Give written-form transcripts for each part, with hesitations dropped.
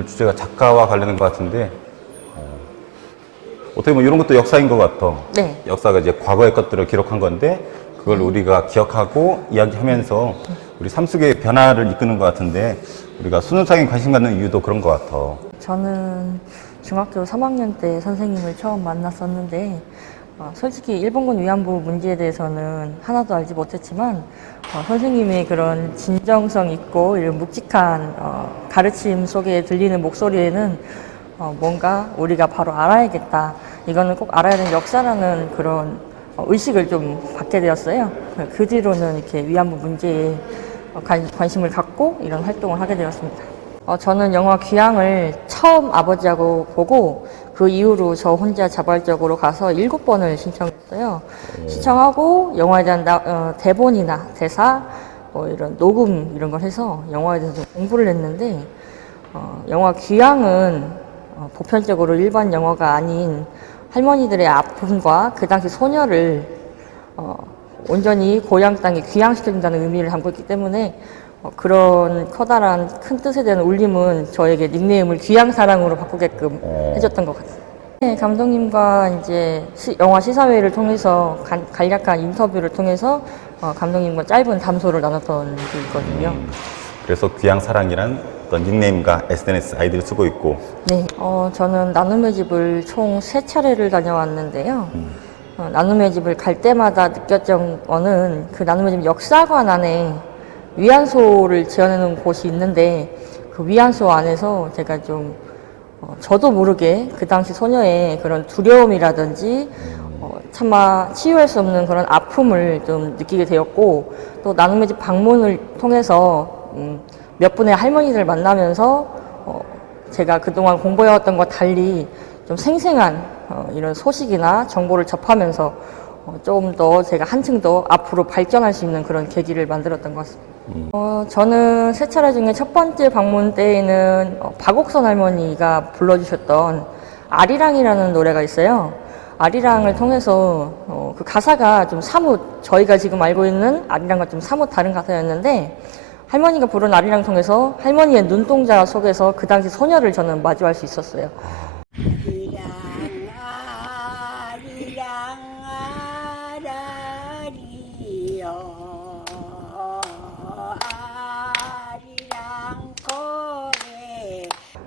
오늘 주제가 작가와 관련된 것 같은데 어떻게 보면 이런 것도 역사인 것 같아. 네. 역사가 이제 과거의 것들을 기록한 건데 그걸 우리가 기억하고 이야기하면서 우리 삶 속의 변화를 이끄는 것 같은데 우리가 수능상에 관심 갖는 이유도 그런 것 같아. 저는 중학교 3학년 때 선생님을 처음 만났었는데 솔직히 일본군 위안부 문제에 대해서는 하나도 알지 못했지만 선생님의 그런 진정성 있고 이런 묵직한 가르침 속에 들리는 목소리에는 뭔가 우리가 바로 알아야겠다. 이거는 꼭 알아야 되는 역사라는 그런 의식을 좀 받게 되었어요. 그 뒤로는 이렇게 위안부 문제에 관심을 갖고 이런 활동을 하게 되었습니다. 저는 영화 귀향을 처음 아버지하고 보고 그 이후로 저 혼자 자발적으로 가서 7번을 신청했어요. 신청하고 영화에 대한 대본이나 대사, 이런 녹음 이런 걸 해서 영화에 대해서 좀 공부를 했는데 영화 귀향은 보편적으로 일반 영화가 아닌 할머니들의 아픔과 그 당시 소녀를 온전히 고향 땅에 귀향시켜준다는 의미를 담고 있기 때문에 그런 커다란 큰 뜻에 대한 울림은 저에게 닉네임을 귀향사랑으로 바꾸게끔 해줬던 것 같아요. 네, 감독님과 이제 영화 시사회를 통해서 간략한 인터뷰를 통해서 감독님과 짧은 담소를 나눴던 게 있거든요. 그래서 귀향사랑이란 어떤 닉네임과 SNS 아이디를 쓰고 있고. 네, 저는 나눔의 집을 총 3차례를 다녀왔는데요. 나눔의 집을 갈 때마다 느꼈던 거는 그 나눔의 집 역사관 안에 위안소를 지어내는 곳이 있는데 그 위안소 안에서 제가 좀 저도 모르게 그 당시 소녀의 그런 두려움이라든지 차마 치유할 수 없는 그런 아픔을 좀 느끼게 되었고 또 나눔의 집 방문을 통해서 몇 분의 할머니들 만나면서 제가 그동안 공부해왔던 것과 달리 좀 생생한 이런 소식이나 정보를 접하면서 조금 더 제가 한층 더 앞으로 발전할 수 있는 그런 계기를 만들었던 것 같습니다. 저는 3차례 중에 첫 번째 방문 때에는 박옥선 할머니가 불러주셨던 아리랑이라는 노래가 있어요. 아리랑을 통해서 그 가사가 좀 사뭇 저희가 지금 알고 있는 아리랑과 좀 사뭇 다른 가사였는데 할머니가 부른 아리랑 통해서 할머니의 눈동자 속에서 그 당시 소녀를 저는 마주할 수 있었어요.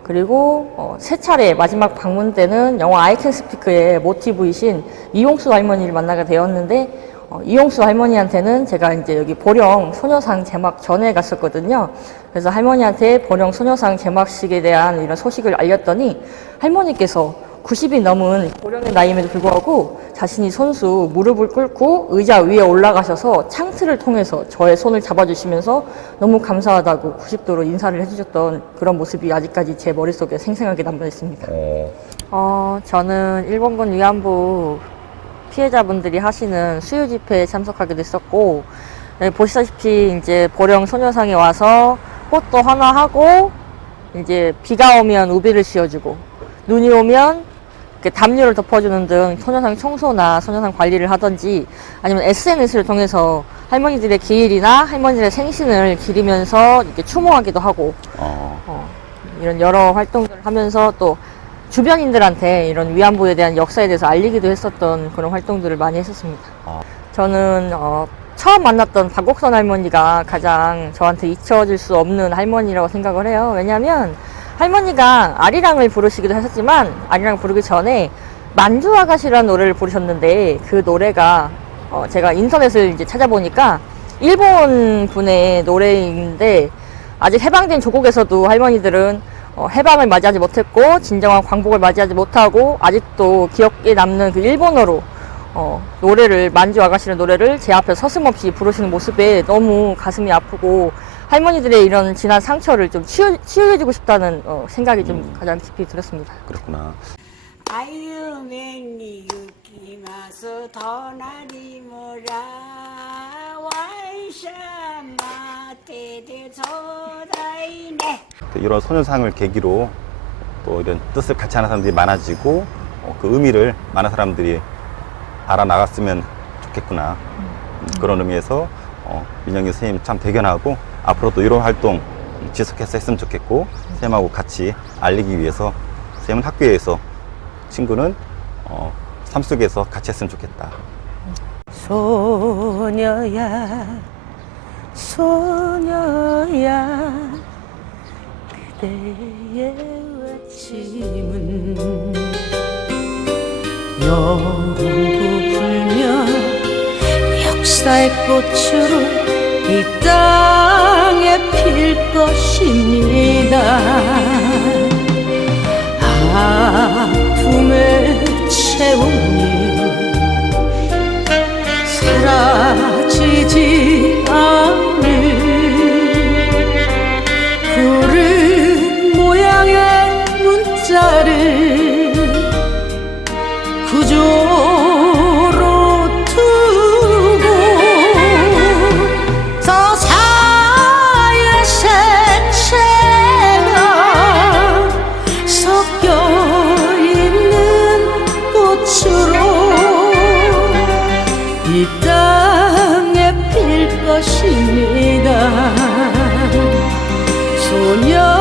그리고 3차례 마지막 방문 때는 영화 I Can Speak의 모티브이신 이용수 할머니를 만나게 되었는데 이용수 할머니한테는 제가 이제 여기 보령 소녀상 제막 전에 갔었거든요. 그래서 할머니한테 보령 소녀상 제막식에 대한 이런 소식을 알렸더니 할머니께서 90이 넘은 고령의 나이임에도 불구하고 자신이 손수 무릎을 꿇고 의자 위에 올라가셔서 창틀을 통해서 저의 손을 잡아주시면서 너무 감사하다고 90도로 인사를 해주셨던 그런 모습이 아직까지 제 머릿속에 생생하게 남아있습니다. 저는 일본군 위안부 피해자분들이 하시는 수요 집회에 참석하게 됐었고 보시다시피 이제 보령 소녀상에 와서 꽃도 하나 하고 이제 비가 오면 우비를 씌워주고 눈이 오면 담요를 덮어주는 등 소녀상 청소나 소녀상 관리를 하든지 아니면 SNS를 통해서 할머니들의 기일이나 할머니들의 생신을 기리면서 이렇게 추모하기도 하고 이런 여러 활동들을 하면서 또 주변인들한테 이런 위안부에 대한 역사에 대해서 알리기도 했었던 그런 활동들을 많이 했었습니다. 저는 처음 만났던 박옥선 할머니가 가장 저한테 잊혀질 수 없는 할머니라고 생각을 해요. 왜냐하면 할머니가 아리랑을 부르시기도 하셨지만 아리랑 부르기 전에 만주 아가씨라는 노래를 부르셨는데 그 노래가 제가 인터넷을 이제 찾아보니까 일본 분의 노래인데 아직 해방된 조국에서도 할머니들은 해방을 맞이하지 못했고 진정한 광복을 맞이하지 못하고 아직도 기억에 남는 그 일본어로 노래를 만주 아가씨라는 노래를 제 앞에 서슴없이 부르시는 모습에 너무 가슴이 아프고 할머니들의 이런 지난 상처를 좀 치유해주고 싶다는 생각이 좀 가장 깊이 들었습니다. 그렇구나. 아유맹이 유키마스 도나리무라 와이샤마테데 소다이네. 이런 소녀상을 계기로 또 이런 뜻을 같이 하는 사람들이 많아지고 그 의미를 많은 사람들이 알아나갔으면 좋겠구나. 그런 의미에서 민영기 선생님 참 대견하고 앞으로 또 이런 활동 지속해서 했으면 좋겠고, 쌤하고 같이 알리기 위해서 쌤은 학교에서, 친구는 삶 속에서 같이 했으면 좋겠다. 소녀야 소녀야 그대의 외침은 영구 불면 역사의 꽃으로 이 땅에 필 것입니다. 아픔에 채우니 사라지지 않을 푸른 모양의 문자를 구조로 두고 서사의 색채가 섞여있는 꽃으로 이 땅에 필 것입니다. 소녀